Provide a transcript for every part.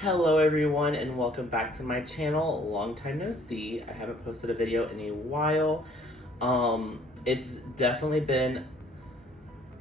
Hello everyone and welcome back to my channel. Long time no see. I haven't posted a video in a while. It's definitely been,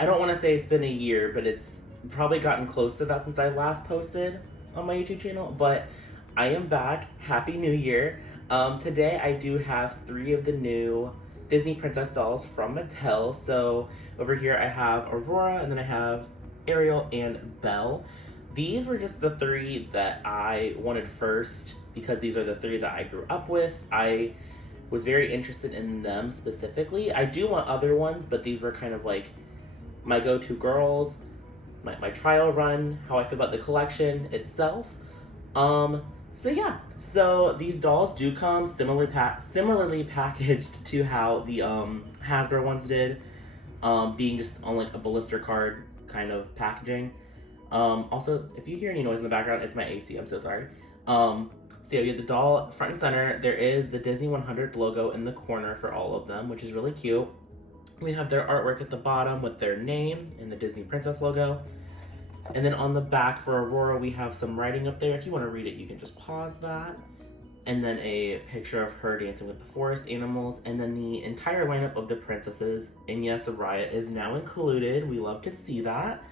I don't want to say it's been a year, but it's probably gotten close to that since I last posted on my YouTube channel, but I am back. Happy New Year. Today I do have 3 of the new Disney Princess dolls from Mattel. So over here I have Aurora, and then I have Ariel and Belle. These were just the 3 that I wanted first because these are the 3 that I grew up with. I was very interested in them specifically. I do want other ones, but these were kind of like my go-to girls, my trial run, how I feel about the collection itself. So yeah, so these dolls do come similarly packaged to how the Hasbro ones did, being just on like a blister card kind of packaging. Also, if you hear any noise in the background, it's my AC, I'm so sorry. So yeah, we have the doll front and center. There is the Disney 100 logo in the corner for all of them, which is really cute. We have their artwork at the bottom with their name and the Disney Princess logo. And then on the back for Aurora, we have some writing up there. If you want to read it, you can just pause that. And then a picture of her dancing with the forest animals, and then the entire lineup of the princesses. And yes, Ariel is now included. We love to see that.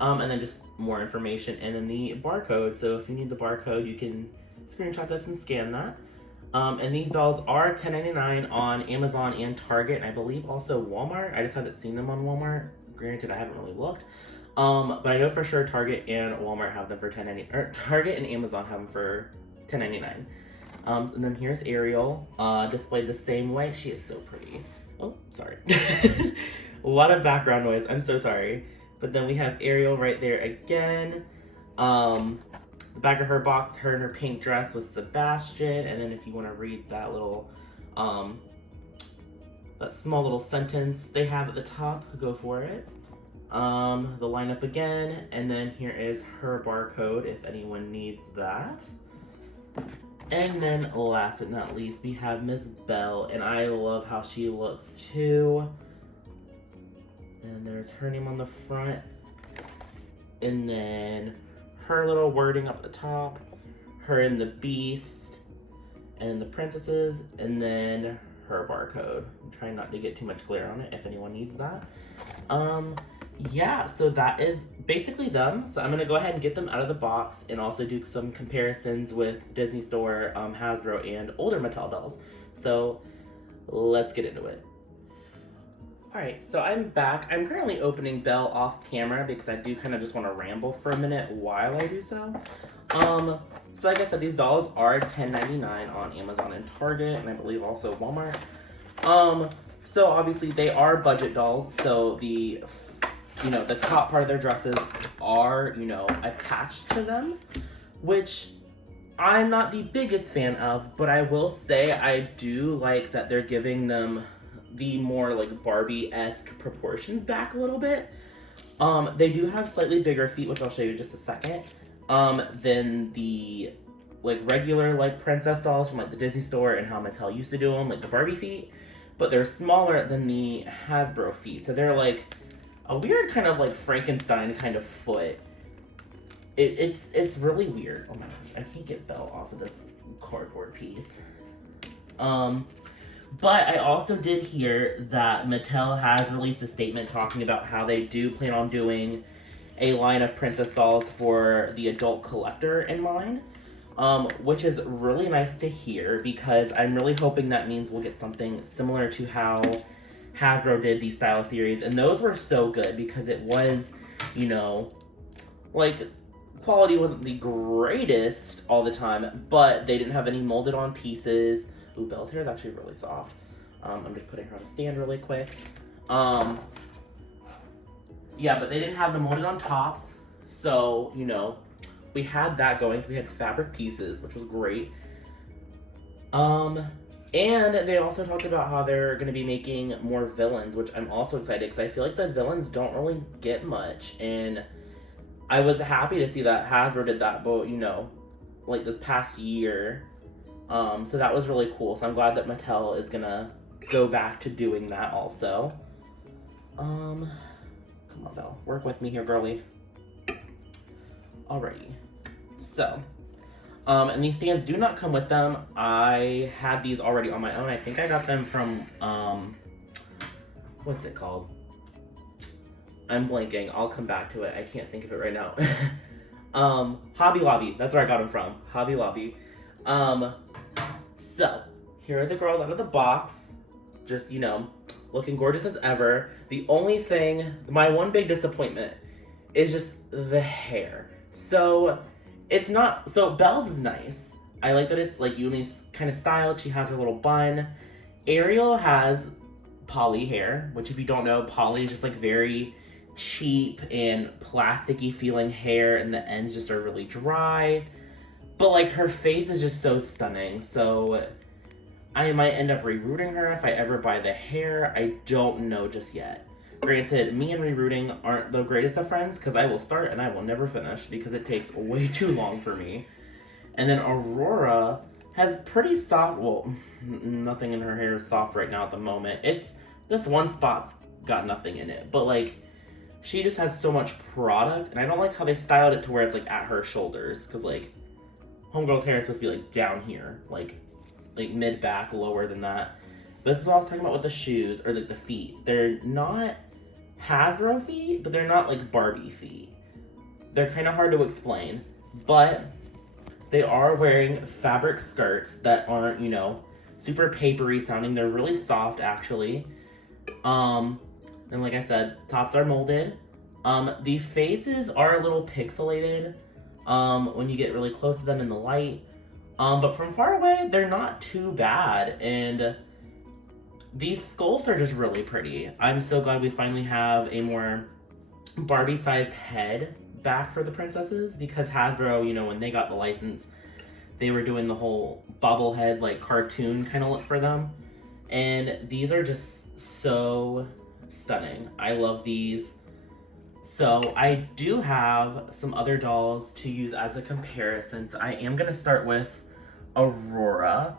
And then just more information, and then the barcode. So if you need the barcode, you can screenshot this and scan that. And these dolls are $10.99 on Amazon and Target, and I believe also Walmart. I just haven't seen them on Walmart. Granted, I haven't really looked. But I know for sure Target and Walmart have them for $10.99, or Target and Amazon have them for $10.99. And then here's Ariel, displayed the same way. She is so pretty. Oh, sorry. A lot of background noise. I'm so sorry. But then we have Ariel right there again. The back of her box, her in her pink dress with Sebastian. And then if you want to read that little, that small little sentence they have at the top, go for it. The lineup again. And then here is her barcode if anyone needs that. And then last but not least, we have Miss Belle. And I love how she looks too. And there's her name on the front. And then her little wording up the top. Her and the Beast. And the princesses. And then her barcode. I'm trying not to get too much glare on it if anyone needs that. Yeah, so that is basically them. So I'm going to go ahead and get them out of the box. And also do some comparisons with Disney Store, Hasbro, and older Mattel dolls. So let's get into it. Alright, so I'm back. I'm currently opening Belle off camera because I do kind of just want to ramble for a minute while I do so. So like I said, these dolls are $10.99 on Amazon and Target, and I believe also Walmart. So obviously they are budget dolls, so the top part of their dresses are, attached to them, which I'm not the biggest fan of, but I will say I do like that they're giving them the more like Barbie-esque proportions back a little bit. They do have slightly bigger feet, which I'll show you in just a second, than the like regular like princess dolls from like the Disney Store and how Mattel used to do them, like the Barbie feet, but they're smaller than the Hasbro feet. So they're like a weird kind of like Frankenstein kind of foot. It's really weird. Oh my gosh, I can't get Belle off of this cardboard piece. But I also did hear that Mattel has released a statement talking about how they do plan on doing a line of princess dolls for the adult collector in mind, which is really nice to hear because I'm really hoping that means we'll get something similar to how Hasbro did the Style series. And those were so good because it was, like, quality wasn't the greatest all the time, but they didn't have any molded on pieces. Ooh, Belle's hair is actually really soft. I'm just putting her on a stand really quick. Yeah, but they didn't have the molded on tops. So, we had that going. So we had fabric pieces, which was great. And they also talked about how they're going to be making more villains, which I'm also excited because I feel like the villains don't really get much. And I was happy to see that Hasbro did that, but, like this past year. So that was really cool. So I'm glad that Mattel is gonna go back to doing that also. Come on, Belle. Work with me here, girly. Alrighty. So, and these stands do not come with them. I had these already on my own. I think I got them from, what's it called? I'm blanking. I'll come back to it. I can't think of it right now. Hobby Lobby. That's where I got them from. Hobby Lobby. So, here are the girls out of the box. Just, you know, looking gorgeous as ever. The only thing, my one big disappointment is just the hair. So, it's not, so Belle's is nice. I like that it's like uniquely kind of styled. She has her little bun. Ariel has poly hair, which if you don't know, poly is just like very cheap and plasticky feeling hair, and the ends just are really dry. But like her face is just so stunning. So I might end up rerooting her if I ever buy the hair. I don't know just yet. Granted, me and rerooting aren't the greatest of friends because I will start and I will never finish because it takes way too long for me. And then Aurora has pretty soft, well, nothing in her hair is soft right now at the moment. It's, this one spot's got nothing in it, but like, she just has so much product, and I don't like how they styled it to where it's like at her shoulders, because like, homegirl's hair is supposed to be like down here, like mid-back, lower than that. This is what I was talking about with the shoes, or like the feet. They're not Hasbro feet, but they're not like Barbie feet. They're kind of hard to explain, but they are wearing fabric skirts that aren't, you know, super papery sounding. They're really soft, actually. And like I said, tops are molded. The faces are a little pixelated when you get really close to them in the light. But from far away, they're not too bad. And these sculpts are just really pretty. I'm so glad we finally have a more Barbie-sized head back for the princesses, because Hasbro, you know, when they got the license, they were doing the whole bobblehead, like, cartoon kind of look for them. And these are just so stunning. I love these. So I do have some other dolls to use as a comparison. So I am going to start with Aurora.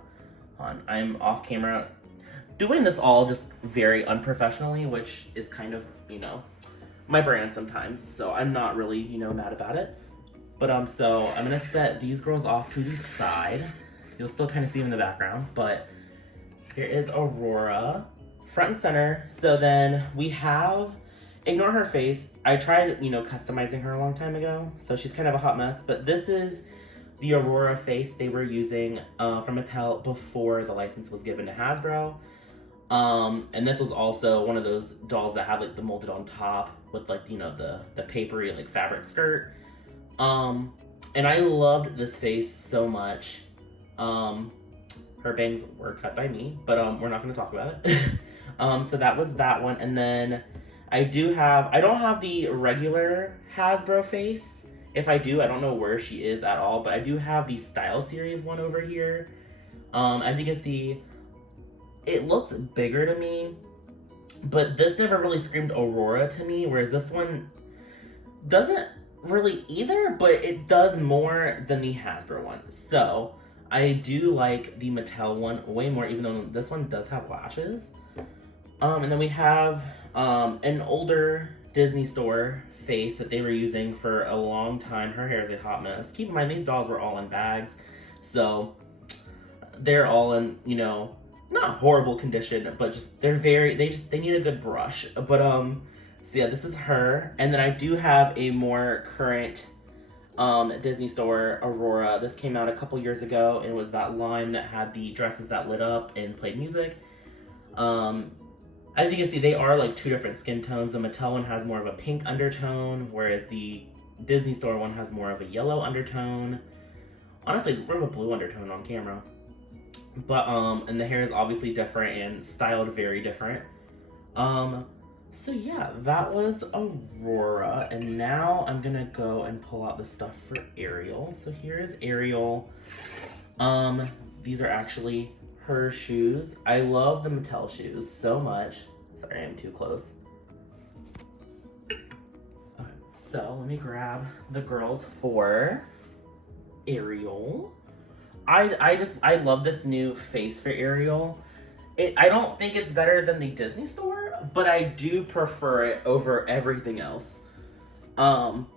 I'm off camera doing this all just very unprofessionally, which is kind of, you know, my brand sometimes. So I'm not really, you know, mad about it. But so I'm going to set these girls off to the side. You'll still kind of see them in the background, but here is Aurora, front and center. So then we have, ignore her face. I tried, you know, customizing her a long time ago, so she's kind of a hot mess, but this is the Aurora face they were using from Mattel before the license was given to Hasbro. And this was also one of those dolls that had like the molded on top with like, you know, the papery like fabric skirt. And I loved this face so much. Her bangs were cut by me, but we're not going to talk about it. So that was that one. And then I don't have the regular Hasbro face. If I do, I don't know where she is at all, but I do have the Style Series one over here. As you can see, it looks bigger to me, but this never really screamed Aurora to me, whereas this one doesn't really either, but it does more than the Hasbro one. So I do like the Mattel one way more, even though this one does have lashes. And then we have an older Disney Store face that they were using for a long time. Her hair is a hot mess. Keep in mind, these dolls were all in bags, so they're all in, you know, not horrible condition, but just they need a good brush. But so yeah, this is her. And then I do have a more current Disney Store Aurora. This came out a couple years ago, and it was that line that had the dresses that lit up and played music. As you can see, they are like two different skin tones. The Mattel one has more of a pink undertone, whereas the Disney Store one has more of a yellow undertone. Honestly, it's more of a blue undertone on camera. But, and the hair is obviously different and styled very different. So yeah, that was Aurora, and now I'm gonna go and pull out the stuff for Ariel. So here is Ariel. These are actually her shoes. I love the Mattel shoes so much. Sorry, I'm too close. Okay, so let me grab the girls for Ariel. I love this new face for Ariel. I don't think it's better than the Disney Store, but I do prefer it over everything else. So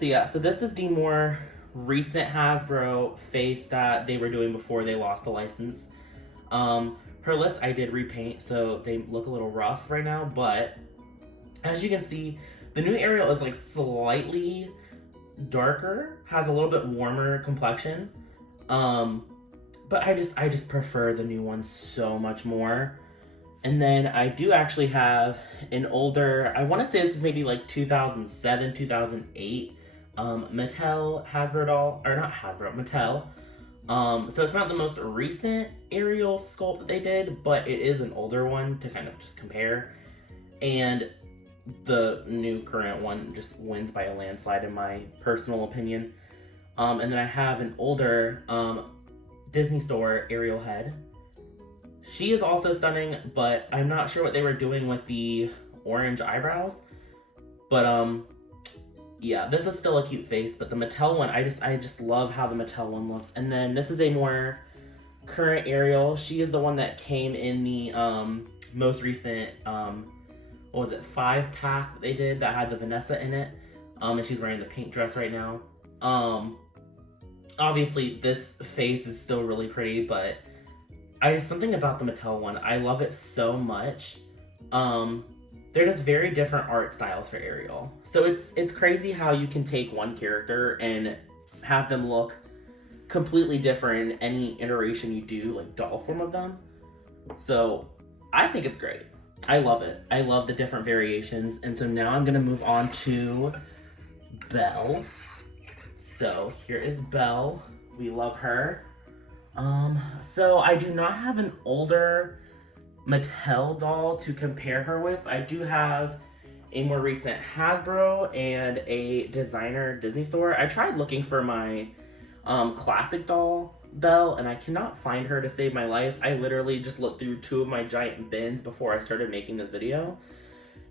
yeah, so this is the more recent Hasbro face that they were doing before they lost the license. Her lips I did repaint, so they look a little rough right now, but as you can see, the new Ariel is like slightly darker, has a little bit warmer complexion. But I just prefer the new one so much more. And then I do actually have an older, I want to say this is maybe like 2007, 2008, Mattel Hasbro doll, or not Hasbro, Mattel. So it's not the most recent Ariel sculpt that they did, but it is an older one to kind of just compare. And the new current one just wins by a landslide in my personal opinion. And then I have an older Disney Store Ariel head. She is also stunning, but I'm not sure what they were doing with the orange eyebrows. But yeah, this is still a cute face, but the Mattel one, I just love how the Mattel one looks. And then this is a more current Ariel. She is the one that came in the most recent what was it, 5-pack that they did that had the Vanessa in it. And she's wearing the pink dress right now. Obviously this face is still really pretty, but something about the Mattel one, I love it so much. They're just very different art styles for Ariel. So it's crazy how you can take one character and have them look completely different in any iteration you do, like doll form of them. So I think it's great. I love it. I love the different variations. And so now I'm gonna move on to Belle. So here is Belle. We love her. So I do not have an older Mattel doll to compare her with. I do have a more recent Hasbro and a designer Disney Store. I tried looking for my classic doll Belle, and I cannot find her to save my life. I literally just looked through 2 of my giant bins before I started making this video,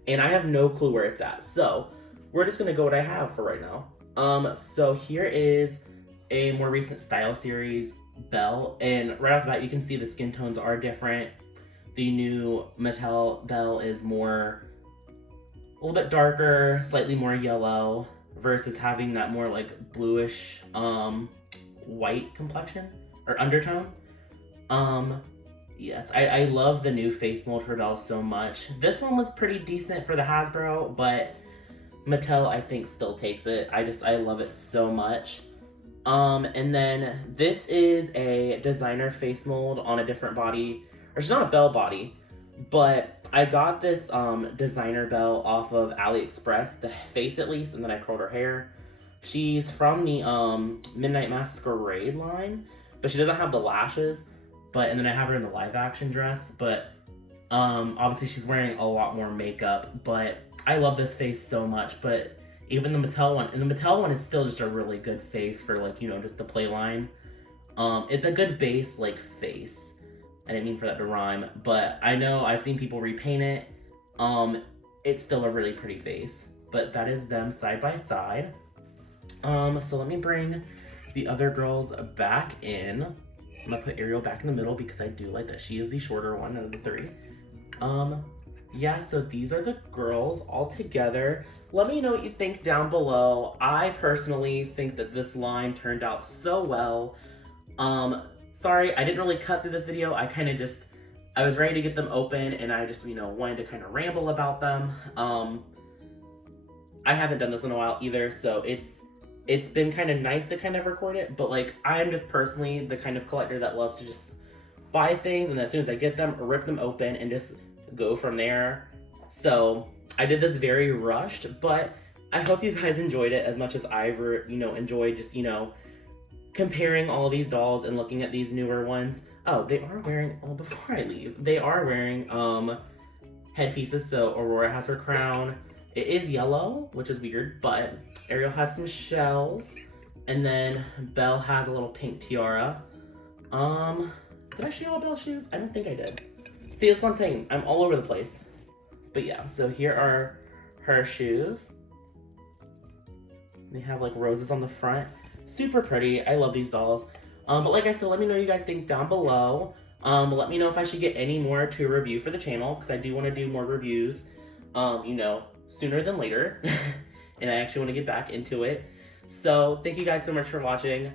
and I have no clue where it's at. So we're just gonna go what I have for right now. So here is a more recent Style Series Belle, and right off the bat you can see the skin tones are different. The new Mattel Belle is a little bit darker, slightly more yellow, versus having that more like bluish white complexion or undertone. Yes, I love the new face mold for Belle so much. This one was pretty decent for the Hasbro, but Mattel I think still takes it. I love it so much. And then this is a designer face mold on a different body, or she's on a Belle body, but I got this designer Belle off of AliExpress, the face at least, and then I curled her hair. She's from the Midnight Masquerade line, but she doesn't have the lashes. And then I have her in the live action dress, but obviously she's wearing a lot more makeup. But I love this face so much. But even the Mattel one, and the Mattel one is still just a really good face for like, you know, just the play line. It's a good base like face. I didn't mean for that to rhyme, but I know I've seen people repaint it. It's still a really pretty face. But that is them side by side. So let me bring the other girls back in. I'm gonna put Ariel back in the middle because I do like that she is the shorter one out of the 3. Yeah, so these are the girls all together. Let me know what you think down below. I personally think that this line turned out so well. Sorry, I didn't really cut through this video. I was ready to get them open, and I just, you know, wanted to kind of ramble about them. I haven't done this in a while either, so it's been kind of nice to kind of record it, but like I'm just personally the kind of collector that loves to just buy things, and as soon as I get them, rip them open and just go from there. So I did this very rushed, but I hope you guys enjoyed it as much as I've enjoyed just, you know, comparing all of these dolls and looking at these newer ones. Oh, they are wearing, before I leave, they are wearing headpieces. So Aurora has her crown. It is yellow, which is weird, but Ariel has some shells, and then Belle has a little pink tiara. Did I show you all Belle's shoes? I don't think I did. See, that's what I'm saying. I'm all over the place. But yeah, so here are her shoes. They have like roses on the front. Super pretty. I love these dolls. But like I said, let me know what you guys think down below. Let me know if I should get any more to review for the channel, because I do want to do more reviews, you know, sooner than later. And I actually want to get back into it. So thank you guys so much for watching.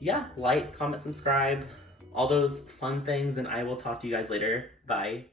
Yeah, like, comment, subscribe, all those fun things, and I will talk to you guys later. Bye.